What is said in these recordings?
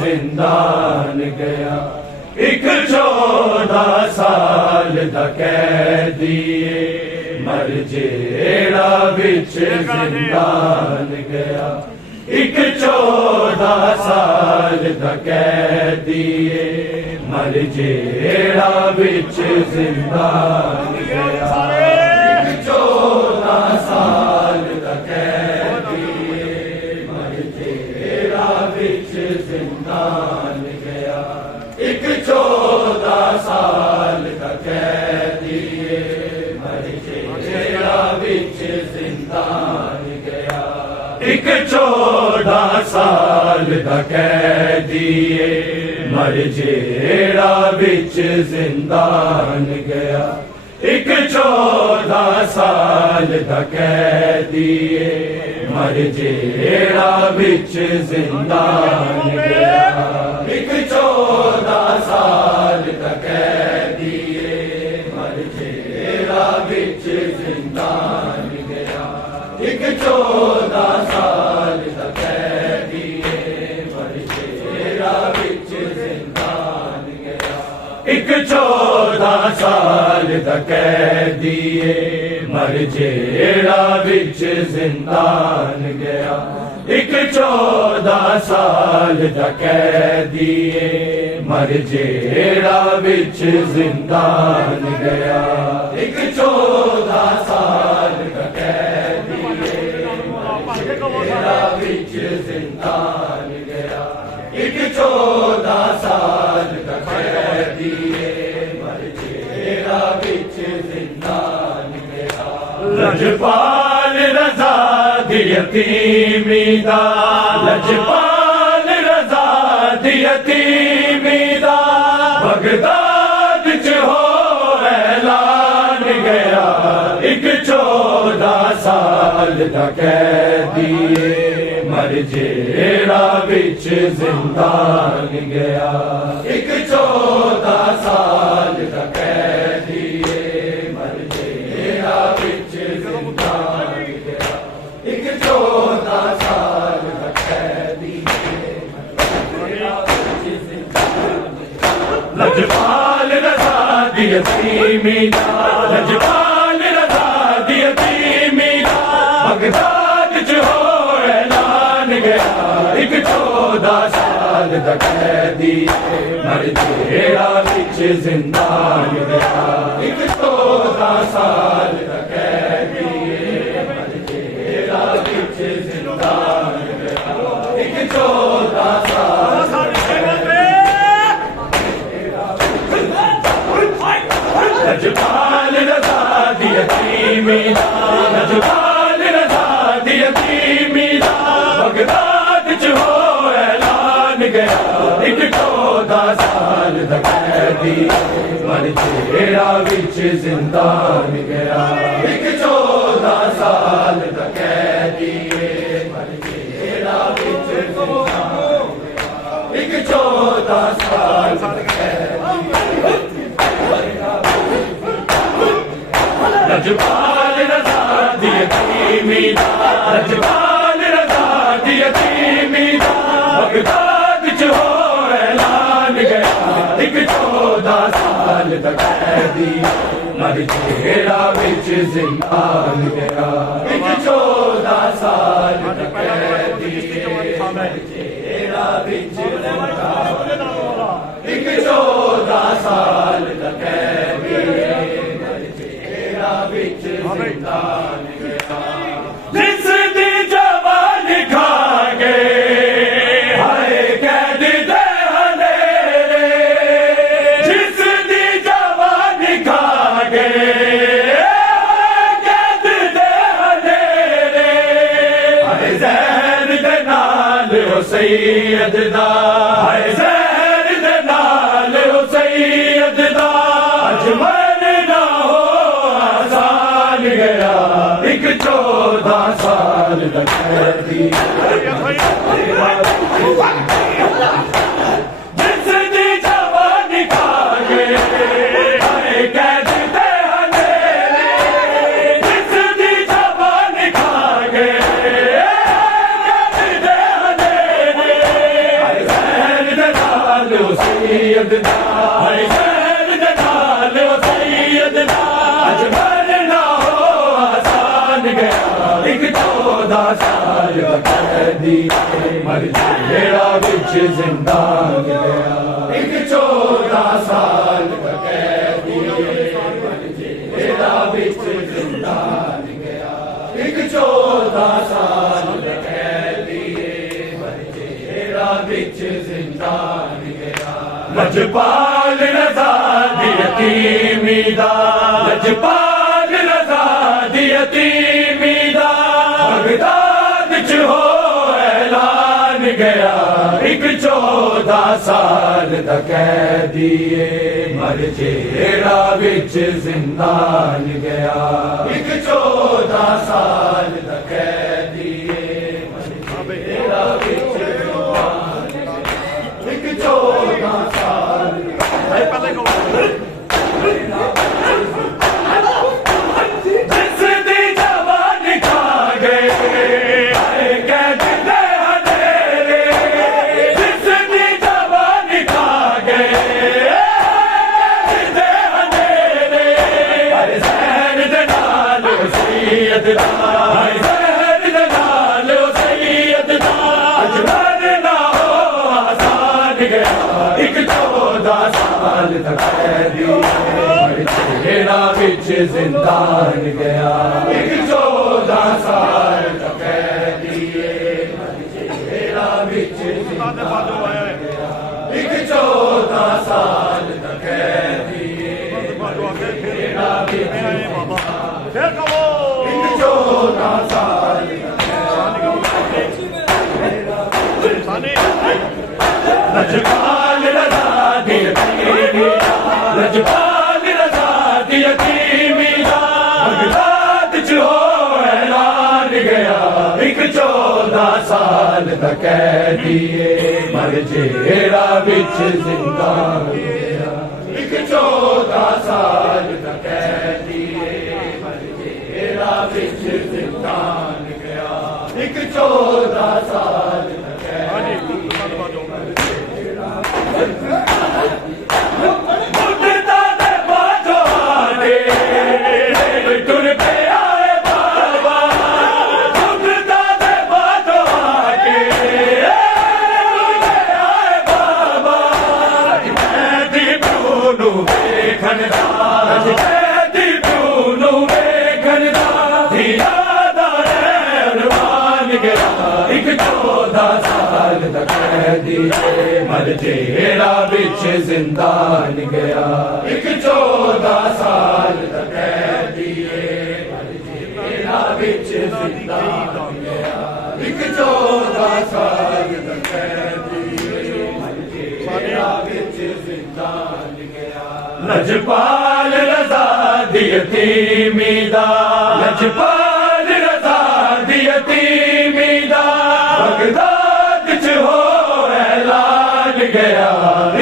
जिंदान गया एक 14 साल दा कैदिए मर जेड़ा बिच जिंदान गया एक 14 साल दा कैदिए मर जेड़ा बिच जिंदान गया एक 14 साल दा कैदिए मर जेड़ा बिच जिंदान गया एक 14 साल का कैदिए मर जेड़ा बिच जिंदान गया एक 14 साल का कैदिए मर जेड़ा बिच जिंदान गया एक 14 साल का कैदिए मर जेड़ा बिच जिंदान गया एक 14 साल का कैदिए मर जेड़ा बिच जिंदान गया एक 14 साल का कैदिए मर जेड़ा बिच जिंदान गया एक 14 साल का कैदिए मर जेड़ा बिच जिंदान गया एक 14 साल का कैदिए मर जेड़ा बिच जिंदान गया एक 14 साल का कैदिए जेड़ा बिच जिंदान गया एक 14 साल का कैदिए मर जेड़ा बिच जिंदान गया लजपाल रजा दी यतीमी दा लजपाल रजा दी यतीमी दा बगदाद च हो ऐलान गया एक 14 साल का कैदिए मर जेड़ा बिच जिंदान गया एक 14 साल का कैदिए मर जेड़ा बिच जिंदान गया एक 14 साल का कैदिए लजपाल रजा दी यतीमी दा लजपाल रजा दी यतीमी दा बगदाद च हो ऐलान गया एक 14 साल का कैदी मर जेड़ा बिच जिंदान गया एक 14 साल का कैदी मर जेड़ा बिच जिंदान गया एक 14 साल लजपाल रजा दी यतीमी दा लजपाल रजा दी यतीमी दा बगदाद च हो ऐलान गया एक 14 साल का कैदी मर जेड़ा बिच जिंदान गया एक 14 साल का कैदी मर जेड़ा बिच जिंदान एक 14 साल का कैदी लजपाल रजा दी यतीमी दा लजपाल रजा दी यतीमी दा बगदाद च हो ऐलान गया एक 14 साल का कैदी मर जेड़ा बिच जिंदान गया एक 14 साल का कैदी मर जेड़ा बिच जिंदान एक 14 साल का कैदी बिच जिंदान गया जिस दी जवान खा गए हाय कैद दे हले सैयद दा हाय ज़हर दे नाल ओ सैयद दा अज मरना हो आसान गया एक 14 साल दा कैदी जिस दी जवानी खा गए हाय कैद दे अंधेरे जिस दी जवानी खा गए कैद दे अंधेरे हाय ज़हर दे नाल ओ सैयद दा हाय ज़हर दे नाल ओ सैयद दा अज मरना हो आसान गया एक 14 साल दा कैदी मर जेड़ा विच जिंदान गया एक 14 साल दा कैदी मर जेड़ा विच जिंदान गया एक 14 साल दा कैदी मर जेड़ा विच जिंदान गया लजपाल रज़ा दी यतीमी दा लजपाल रज़ा दी यतीमी दा बगदाद च हो ऐलान गया एक 14 साल दा कैदी मर जेड़ा विच जिंदान गया एक 14 साल दा कैदी मर जेड़ा विच जिंदान एक 14 साल जिस दी जवानी खा गए हाय कैद दे अंधेरे जिस दी जवानी खा गए कैद दे अंधेरे हाय ज़हर दे नाल ओ सैयद दा हाय ज़हर दे नाल ओ सैयद दा अज मरना हो आसान गया एक 14 साल दा कैदी मर जेड़ा विच जिंदान गया एक 14 साल दा कैदी मर जेड़ा विच जिंदान गया एक 14 साल दा कैदी मर जेड़ा विच एक 14 साल लजपाल रज़ा दी यतीमी दा लजपाल रज़ा दी यतीमी दा बगदाद च हो ऐलान गया एक 14 साल दा कैदी मर जेड़ा विच जिंदान गया एक 14 साल दा कैदी मर जेड़ा विच जिंदान गया एक 14 साल दा कैदी मुद्दा दे बाजो आने टुर पे आए बाबा मुद्दा दे बाजो आने टुर पे आए बाबा कैदी प्यूनू वेखन दा कैदी प्यूनू वेखन दा दिया दा रहमान गया एक 14 साल दा कैदी मर जेड़ा विच जिंदान गया एक 14 साल दा कैदी मर जेड़ा विच जिंदान गया एक 14 साल दा कैदी मर जेड़ा विच जिंदान गया लजपाल रज़ा दी यतीमी दा लजपाल रज़ा दी यतीमी दा बगदाद च हो ऐलान गया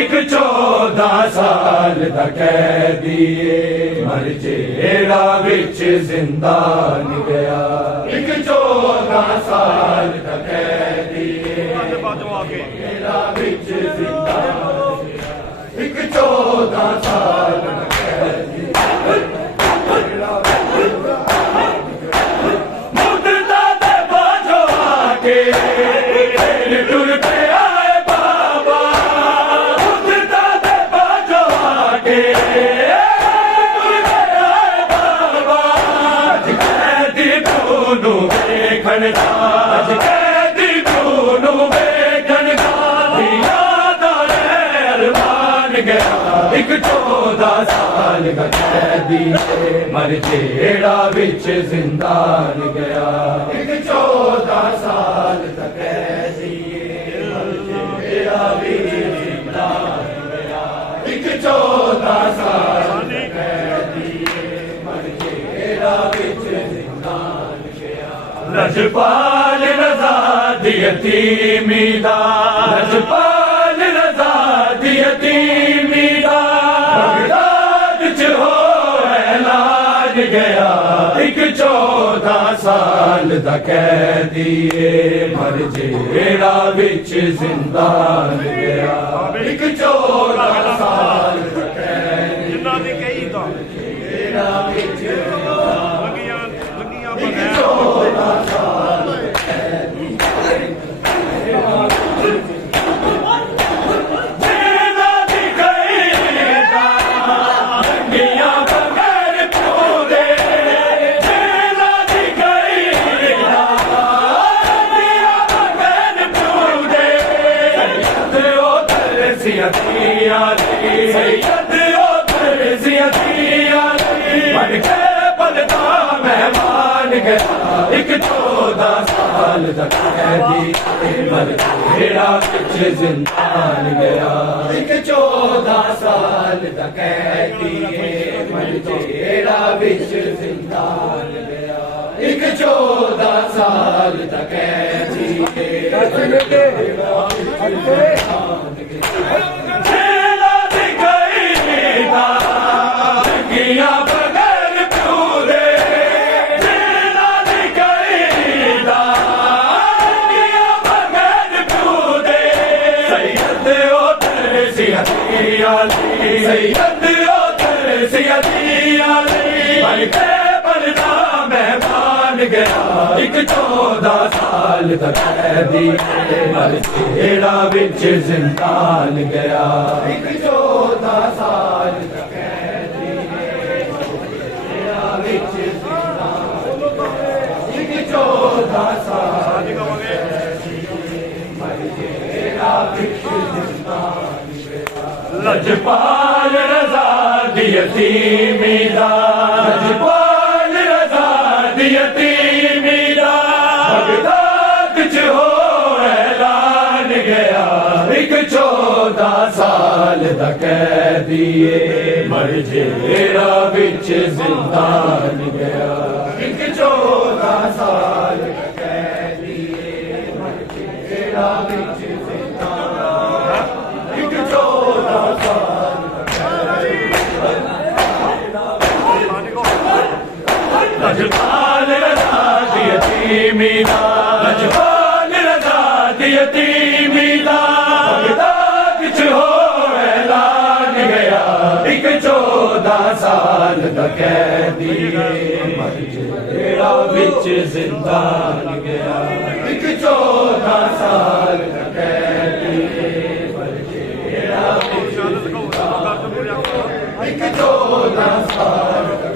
एक 14 साल दा कैदी मर जेड़ा विच जिंदान गया एक 14 साल दा कैदी जेड़ा विच जिंदान गया एक 14 साल दा कैदी मुद्दा दे बाजो आके टुर पे आए बाबा मुद्दा दे बाजो आके टुर पे आए बाबा अज कैदी प्यूनू वेखन दा अज कैदी प्यूनू वेखन दा दिया दा रहमान गया एक 14 साल दा कैदी मर जेड़ा विच जिंदान गया एक 14 साल दा कैदी 14 साल जेड़ा विच जिंदान गया लजपाल रज़ा दी यतीमी दा लजपाल रज़ा दी यतीमी दा बगदाद च हो ऐलान गया एक 14 साल दा कैदी मर जेड़ा विच जिंदान गया एक 14 साल दा कैदी जिन्ना दी कही दा जेड़ा विच लगियां एक 14 साल सैयद उधर ज़ियदिया बन के बलदा मेहमान गया एक 14 साल दा कैदी मर जेड़ा विच जिंदान गया एक 14 साल दा कैदी मर जेड़ा विच जिंदान गया एक 14 साल दा कैदी बगैर प्यूरे जेला दी गई दा बगैर प्यूरे सैयद उधर ज़ियदिया सैयद उधर ज़ियदिया बन के बलदा मेहमान गया एक 14 साल दा कैदी मर जेड़ा विच जिंदान गया एक 14 साल दा लजपाल रज़ा दी यतीमी दा लजपाल रज़ा दी यतीमी दा बगदाद च हो ऐलान गया एक 14 साल दा कैदी मर जेड़ा विच जिंदान गया एक 14 साल दा कैदी मर जेड़ा विच लजपाल रज़ा दी यतीमी दा लजपाल रज़ा दी यतीमी दा बगदाद च हो ऐलान गया एक 14 साल दा कैदी मर जेड़ा विच जिंदान गया एक 14 साल दा कैदी मर जेड़ा विच एक 14 साल दा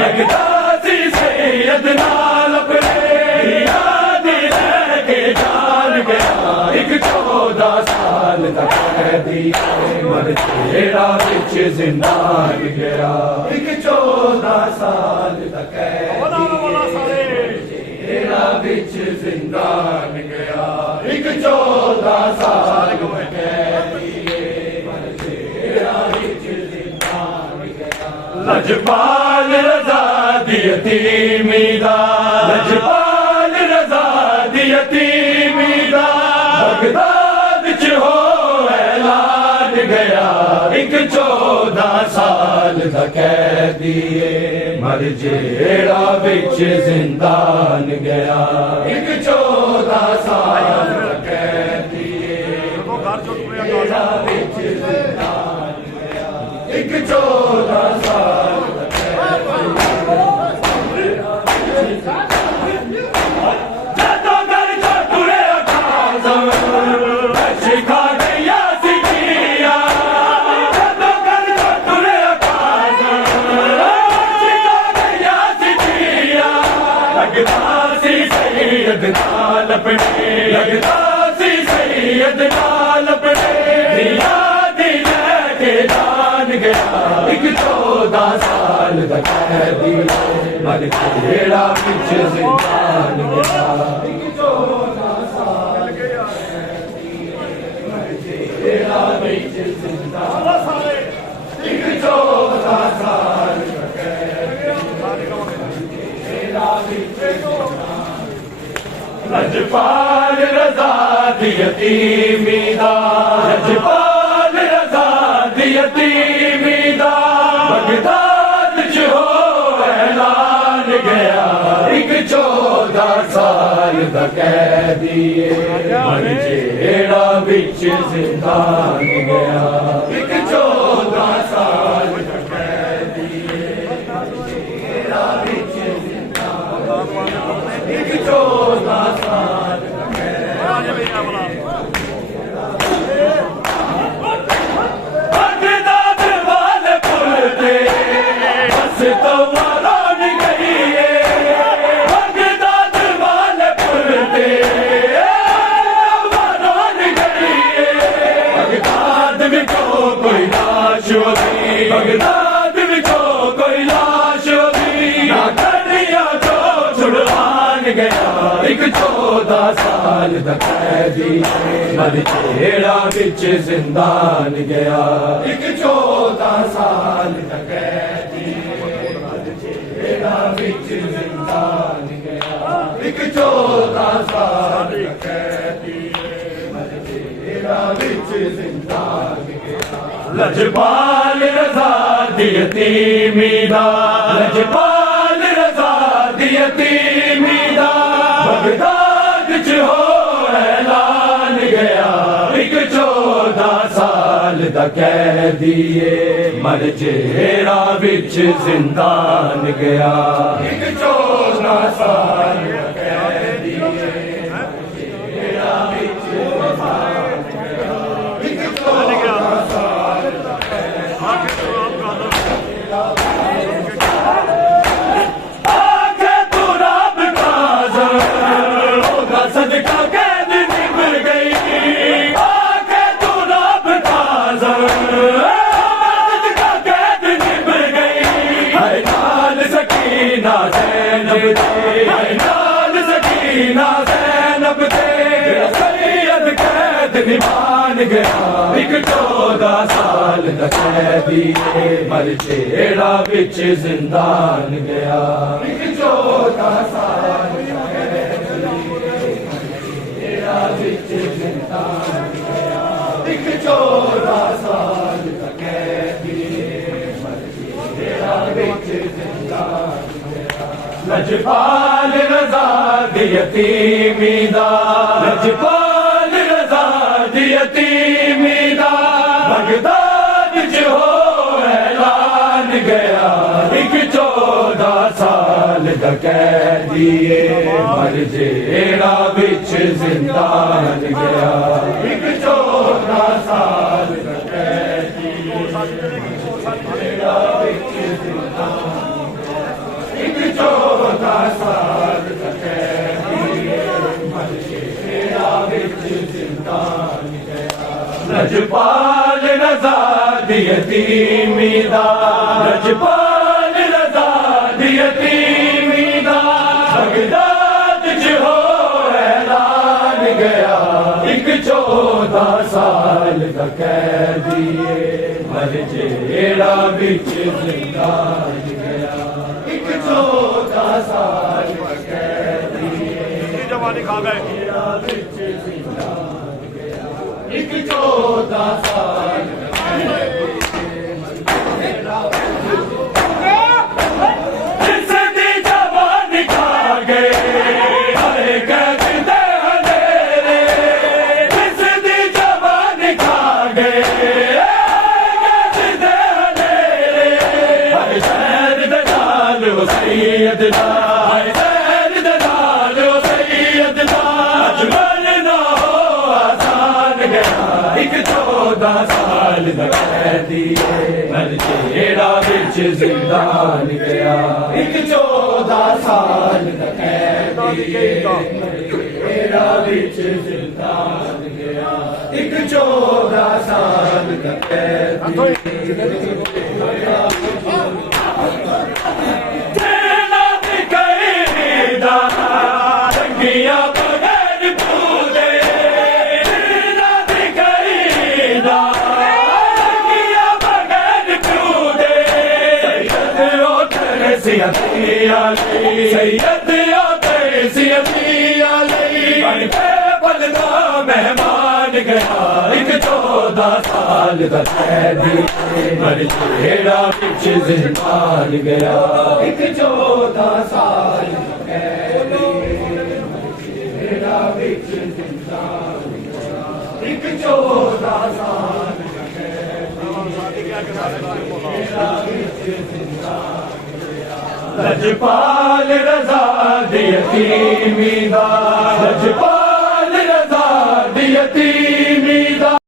लगता सी सैयद नाल अपने याद लेके जान गया एक 14 साल दा कैदी मर जेड़ा विच जिंदान गया एक 14 साल दा कैदी जेड़ा विच जिंदान गया एक 14 साल दा कैदी मर जेड़ा विच जिंदान गया लजपाल रज़ा दी यतीमी दा लजपाल रज़ा दी यतीमी दा बगदाद च हो ऐलान गया एक 14 साल दा कैदी मर जेड़ा विच जिंदान गया एक 14 साल दा कैदी जेड़ा विच जिंदान गया एक 14 साल लगता सी सैयद नाल अपने लगता सैयद नाल अपने दिया दी लैके जान गया एक 14 साल दा कैदी मर जेड़ा विच जिंदान गया एक 14 साल जेड़ा विच जिंदान एक 14 साल लजपाल रज़ा दी यतीमी दा लजपाल रज़ा दी यतीमी दा बगदाद च हो ऐलान गया एक 14 साल दा कैदी मर जेड़ा विच जिंदान गया एक 14 साल दा कैदी जेड़ा विच एक 14 साल बगदाद वाले पुल पे बस तो मारोन गई है बगदाद वाले पुल पे मारोन गई है बगदाद में कोई लाश होती बगदाद में कोई लाश होती ना करिया जो छुड़वान गया एक 14 साल दा कैदी मर जेड़ा विच जिंदान गया एक 14 साल दा कैदी मर जेड़ा विच जिंदान गया एक 14 साल दा कैदी मर जेड़ा विच जिंदान गया लजपाल रज़ा दी यतीमी दा लजपाल रज़ा दी यतीमी दा बगदाद च हो ऐलान गया एक 14 साल दा कैदी मर जेड़ा विच जिंदान गया एक 14 साल दा कैदी जेड़ा विच जिंदान गया एक 14 साल दा सदका कैद निभर गई आके तू रब ताज़ा सदका कैद निभर गई है नाल सकीना ज़ैनब ते है नाल सकीना ज़ैनब ते सैयद कैद निभान गया एक 14 साल दा कैदी मर जेड़ा विच जिंदान गया एक 14 साल विच जिंदान गया एक 14 साल दा कैदी मर जेड़ा विच जिंदान गया लजपाल रज़ा दी यतीमी दा लजपाल रज़ा दी यतीमी दा बगदाद च हो ऐलान गया एक 14 साल दा कैदी मर जेड़ा विच जिंदान गया एक 14 साल दा कैदी जेड़ा विच जिंदान एक 14 साल दा कैदी मर जेड़ा विच जिंदान गया लजपाल रज़ा दी यतीमी दा लजपाल रज़ा दी यतीमी दा बगदाद च हो ऐलान गया एक 14 साल दा कैदी मर जेड़ा विच जिंदान गया एक 14 साल दा कैदी जवानी खा गए विच जिंदान गया एक 14 साल जिसदी जवानी खा गए हरे कैद दे अंधेरे जिसदी जवानी खा गए कैद दे अंधेरे हर शहर दे नाल सैयद दा हर शहर दे नाल सैयद दा अजमल ना हो आसान गया एक 14 साल दा कैदी मर जेड़ा विच जिंदान गया एक 14 साल दा कैदी मर जेड़ा विच जिंदान गया। 14 ਸਾਲ ਦਾ ਕੈਦੀ ਤੇਰਾ ਤੇ ਕੈਦਾ ਰੰਗੀਆਂ ਬਗੈਰ ਪੂਦੇ ਤੇਰਾ ਤੇ ਕੈਦਾ ਰੰਗੀਆਂ ਬਗੈਰ ਪੂਦੇ ਸੈਯਦ ਉਤਰ ਸਿਆਤੀ ਅਲੀ ਸੈਯਦ ਉਤਰ ਸਿਆਤੀ ਅਲੀ ਬਣ ਕੇ ਬਲਦਾ ਮਹਿਮਾਨ ਗਿਆ ਇੱਕ 14 ਸਾਲ ਦਾ ਕੈਦੀ ਮਰ ਜਿਹੜਾ ਵਿੱਚ ਜ਼ਿੰਦਾਨ ਗਿਆ ਇੱਕ 14 ਸਾਲ ਦਾ ਕੈਦੀ ਜਿਹੜਾ ਵਿੱਚ ਜ਼ਿੰਦਾਨ ਗਿਆ ਇੱਕ 14 ਸਾਲ ਦਾ ਕੈਦੀ ਜਿਹੜਾ ਵਿੱਚ ਜ਼ਿੰਦਾਨ ਗਿਆ ਲਜਪਾਲ ਰਜ਼ਾ ਦੀ ਯਤੀਮੀ ਦਾ ਲਜਪਾਲ